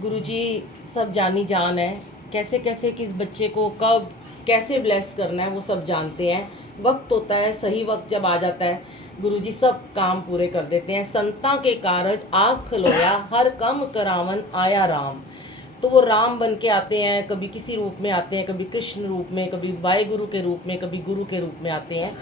गुरुजी सब जानी जान है, कैसे कैसे किस बच्चे को कब कैसे ब्लेस करना है वो सब जानते हैं। वक्त होता है, सही वक्त जब आ जाता है गुरुजी सब काम पूरे कर देते हैं। संता के कारज आग खलोया, हर कम करावन आया राम। तो वो राम बन के आते हैं, कभी किसी रूप में आते हैं, कभी कृष्ण रूप में, कभी वाहे गुरु के रूप में, कभी गुरु के रूप में आते हैं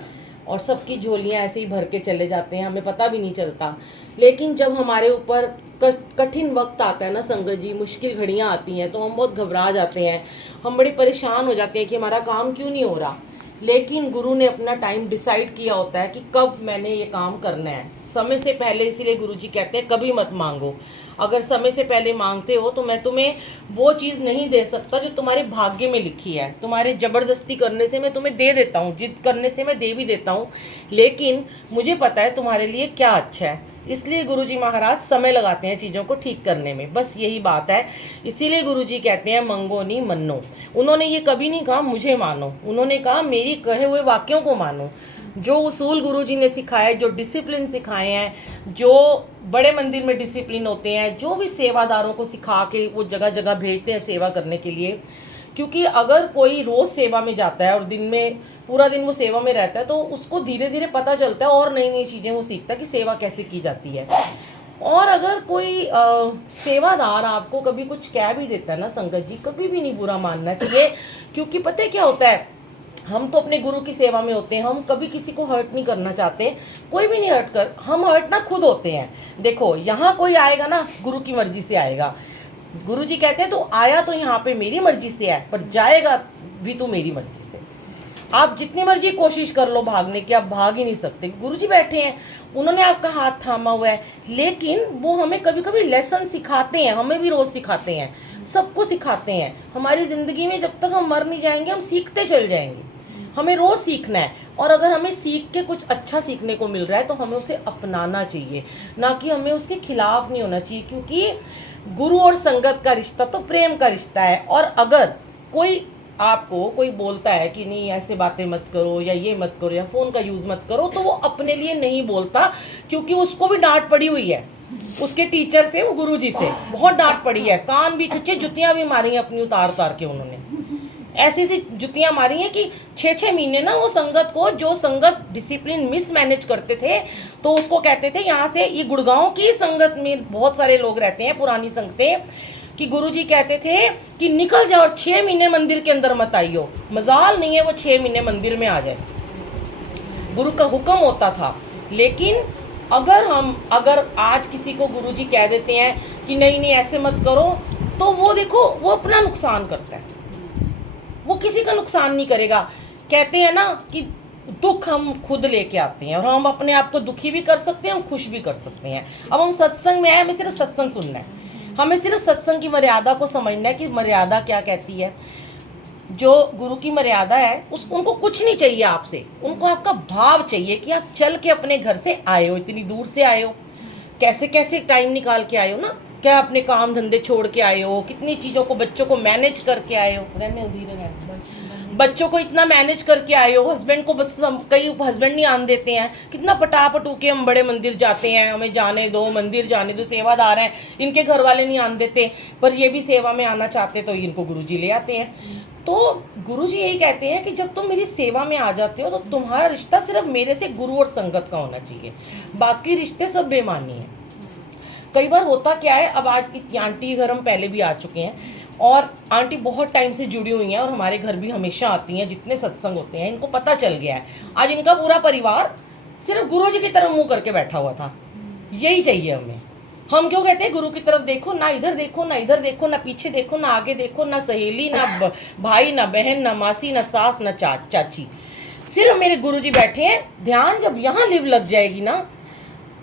और सबकी झोलियाँ ऐसे ही भर के चले जाते हैं, हमें पता भी नहीं चलता। लेकिन जब हमारे ऊपर कठिन वक्त आता है ना संगत जी, मुश्किल घड़ियाँ आती हैं तो हम बहुत घबरा जाते हैं, हम बड़े परेशान हो जाते हैं कि हमारा काम क्यों नहीं हो रहा। लेकिन गुरु ने अपना टाइम डिसाइड किया होता है कि कब मैंने ये काम करना है, समय से पहले। इसीलिए गुरुजी कहते हैं कभी मत मांगो। अगर समय से पहले मांगते हो तो मैं तुम्हें वो चीज़ नहीं दे सकता जो तुम्हारे भाग्य में लिखी है। तुम्हारे ज़बरदस्ती करने से मैं तुम्हें दे देता हूँ, जिद करने से मैं दे भी देता हूँ, लेकिन मुझे पता है तुम्हारे लिए क्या अच्छा है। इसलिए गुरुजी महाराज समय लगाते हैं चीज़ों को ठीक करने में, बस यही बात है। इसीलिए गुरुजी कहते हैं मंगो नहीं मन्नो। उन्होंने ये कभी नहीं कहा मुझे मानो, उन्होंने कहा मेरी कहे हुए वाक्यों को मानो। जो उसूल गुरुजी ने सिखाए, जो डिसिप्लिन सिखाए हैं, जो बड़े मंदिर में डिसिप्लिन होते हैं, जो भी सेवादारों को सिखा के वो जगह जगह भेजते हैं सेवा करने के लिए। क्योंकि अगर कोई रोज़ सेवा में जाता है और दिन में पूरा दिन वो सेवा में रहता है तो उसको धीरे धीरे पता चलता है और नई नई चीज़ें वो सीखता है कि सेवा कैसे की जाती है। और अगर कोई सेवादार आपको कभी कुछ कह भी देता है ना संगत जी, कभी भी नहीं बुरा मानना चाहिए। क्योंकि पता है क्या होता है, हम तो अपने गुरु की सेवा में होते हैं, हम कभी किसी को हर्ट नहीं करना चाहते, कोई भी नहीं हर्ट कर, हम हर्ट ना खुद होते हैं। देखो यहाँ कोई आएगा ना गुरु की मर्जी से आएगा, गुरु जी कहते हैं तो आया तो यहाँ पे मेरी मर्जी से है, पर जाएगा भी तो मेरी मर्जी से। आप जितनी मर्जी कोशिश कर लो भागने की, आप भाग ही नहीं सकते। गुरु जी बैठे हैं, उन्होंने आपका हाथ थामा हुआ है, लेकिन वो हमें कभी कभी लेसन सिखाते हैं, हमें भी रोज़ सिखाते हैं, सबको सिखाते हैं। हमारी ज़िंदगी में जब तक हम मर नहीं जाएंगे हम सीखते चल जाएंगे, हमें रोज़ सीखना है। और अगर हमें सीख के कुछ अच्छा सीखने को मिल रहा है तो हमें उसे अपनाना चाहिए, ना कि हमें उसके खिलाफ नहीं होना चाहिए। क्योंकि गुरु और संगत का रिश्ता तो प्रेम का रिश्ता है। और अगर कोई आपको कोई बोलता है कि नहीं ऐसे बातें मत करो या ये मत करो या फ़ोन का यूज़ मत करो, तो वो अपने लिए नहीं बोलता, क्योंकि उसको भी डांट पड़ी हुई है उसके टीचर से, वो गुरुजी से बहुत डांट पड़ी है, कान भी खींचे, जुतियाँ भी मारी हैं अपनी उतार उतार के। उन्होंने ऐसी ऐसी जुतियाँ मारी हैं कि 6-6 महीने ना वो संगत को, जो संगत डिसिप्लिन मिस मैनेज करते थे तो उसको कहते थे यहाँ से, ये गुड़गांव की संगत में बहुत सारे लोग रहते हैं पुरानी संगतें, कि गुरुजी कहते थे कि निकल जाओ और 6 महीने मंदिर के अंदर मत आइयो। मजाल नहीं है वो 6 महीने मंदिर में आ जाए, गुरु का हुक्म होता था। लेकिन अगर आज किसी को गुरुजी कह देते हैं कि नहीं नहीं ऐसे मत करो, तो वो देखो वो अपना नुकसान करता है, वो किसी का नुकसान नहीं करेगा। कहते हैं ना कि दुख हम खुद लेके आते हैं, और हम अपने आप को दुखी भी कर सकते हैं, हम खुश भी कर सकते हैं। अब हम सत्संग में आए, हमें सिर्फ सत्संग सुनना है, हमें सिर्फ सत्संग की मर्यादा को समझना है कि मर्यादा क्या कहती है। जो गुरु की मर्यादा है उनको कुछ नहीं चाहिए आपसे, उनको आपका भाव चाहिए कि आप चल के अपने घर से आए हो, इतनी दूर से आए हो, कैसे कैसे टाइम निकाल के आए हो ना, क्या अपने काम धंधे छोड़ के आए हो, कितनी चीज़ों को, बच्चों को मैनेज करके आए हो, रहने धीरे रहने, बच्चों को इतना मैनेज करके आए हो, हस्बैंड को बस कई हस्बैंड नहीं आन देते हैं, कितना पटापटू के हम बड़े मंदिर जाते हैं, हमें जाने दो मंदिर जाने दो, सेवादार हैं, इनके घर वाले नहीं आन देते, पर ये भी सेवा में आना चाहते तो इनको गुरुजी ले आते हैं। तो गुरुजी यही कहते हैं कि जब तुम मेरी सेवा में आ जाते हो तो तुम्हारा रिश्ता सिर्फ मेरे से गुरु और संगत का होना चाहिए, बाकी रिश्ते सब बेमानी हैं। कई बार होता क्या है, अब आज आंटी घर हम पहले भी आ चुके हैं और आंटी बहुत टाइम से जुड़ी हुई हैं और हमारे घर भी हमेशा आती हैं, जितने सत्संग होते हैं इनको पता चल गया है। आज इनका पूरा परिवार सिर्फ गुरु जी की तरफ मुंह करके बैठा हुआ था। यही चाहिए हमें। हम क्यों कहते हैं गुरु की तरफ देखो, ना इधर देखो, ना इधर देखो, ना पीछे देखो, ना आगे देखो, ना सहेली, ना भाई, ना बहन, ना मासी, ना सास, ना चाची, सिर्फ मेरे गुरु जी बैठे हैं। ध्यान जब यहाँ लिव लग जाएगी ना,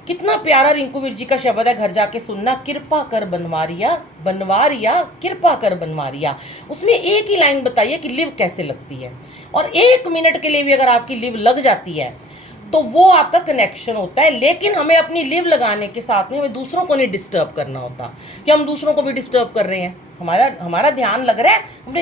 कितना प्यारा रिंकूवीर जी का शब्द है, घर जाके सुनना, कृपा कर बनवारिया, बनवारिया कृपा कर बनवारिया। उसमें एक ही लाइन बताइए कि लिव कैसे लगती है, और 1 मिनट के लिए भी अगर आपकी लिव लग जाती है तो वो आपका कनेक्शन होता है। लेकिन हमें अपनी लिव लगाने के साथ में हमें दूसरों को नहीं डिस्टर्ब करना होता, कि हम दूसरों को भी डिस्टर्ब कर रहे हैं, हमारा ध्यान लग रहा है